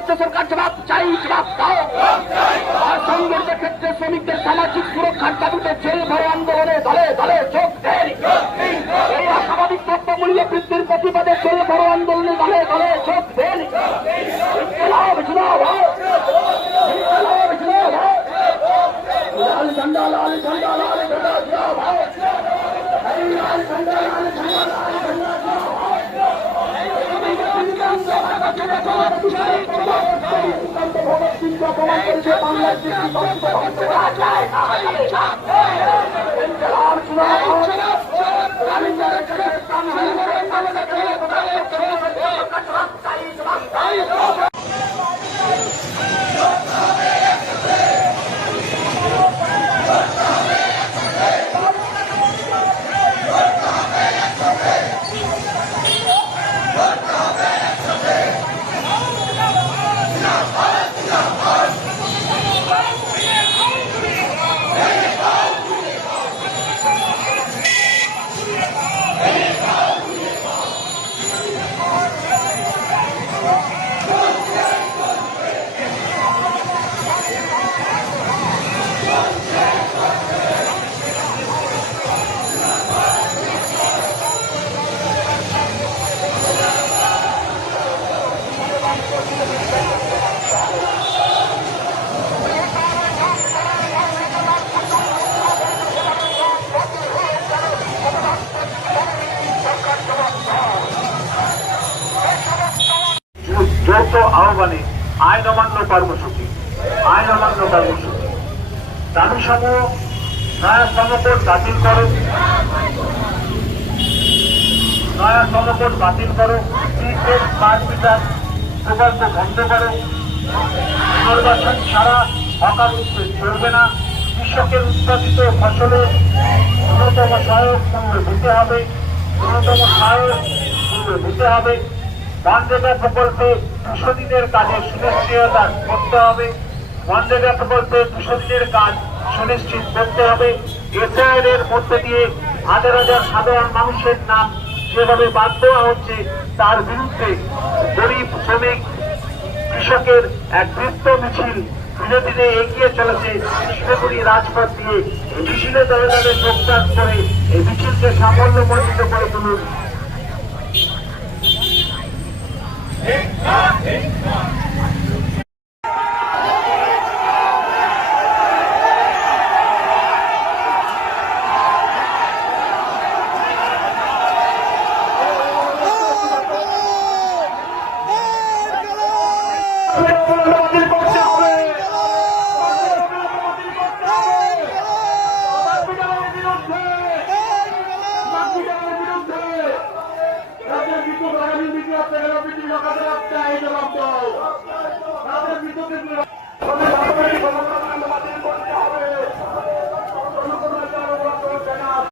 রাজ্য সরকার জবাব চাই, জবাব দাও। সংঘর্ষের ক্ষেত্রে শ্রমিকদের সামাজিক সুরক্ষার দাবিতে জেল ভরো আন্দোলনে দলে দলে যোগ দেন। এই অস্বাভাবিক দ্রব্যমূল্য বৃদ্ধির প্রতিবাদে জেল ভরো আন্দোলনে দলে দলে যোগ দেন। ইনকিলাব জিন্দাবাদ, ইনকিলাব জিন্দাবাদ, লাল ঝান্ডা, লাল ঝান্ডা, লাল ঝান্ডা জিন্দাবাদ, লাল ঝান্ডা, লাল ঝান্ডা, লাল ঝান্ডা যৌথ আহ্বানে আইন অমান্য কর্মসূচি, আইন অমান্য কর্মসূচি দাবি সমূহ নয়া সমকট বাতিল করো, নয়া সমকট বাতিল করো, প্রিপেড স্মার্ট মিটার প্রকল্প বন্ধ করো, পুনর্বাসন ছাড়া হকার উৎসব চলবে না, কৃষকের উৎপাদিত ফসলের ন্যূনতম সহায়ক মূল্য দিতে হবে, ন্যূনতম সহায়ক মূল্য দিতে হবে, মনরেগা প্রকল্পে 200 দিনের কাজের সুনিশ্চিততা করতে হবে, মনরেগা প্রকল্পে 200 দিনের কাজ সুনিশ্চিত করতে হবে। এসআইআর এর মধ্যে দিয়ে হাজার হাজার সাধারণ মানুষের নাম যেভাবে বাদ দেওয়া হচ্ছে তার বিরুদ্ধে গরিব শ্রমিক কৃষকের এক বৃত্ত মিছিল ধীরে ধীরে এগিয়ে চলেছে শিলিগুড়ি রাজপথ দিয়ে। এই মিছিলে দলে দলে যোগদান করে এই মিছিলকে সাফল্যমণ্ডিত করে তুলুন। জবাব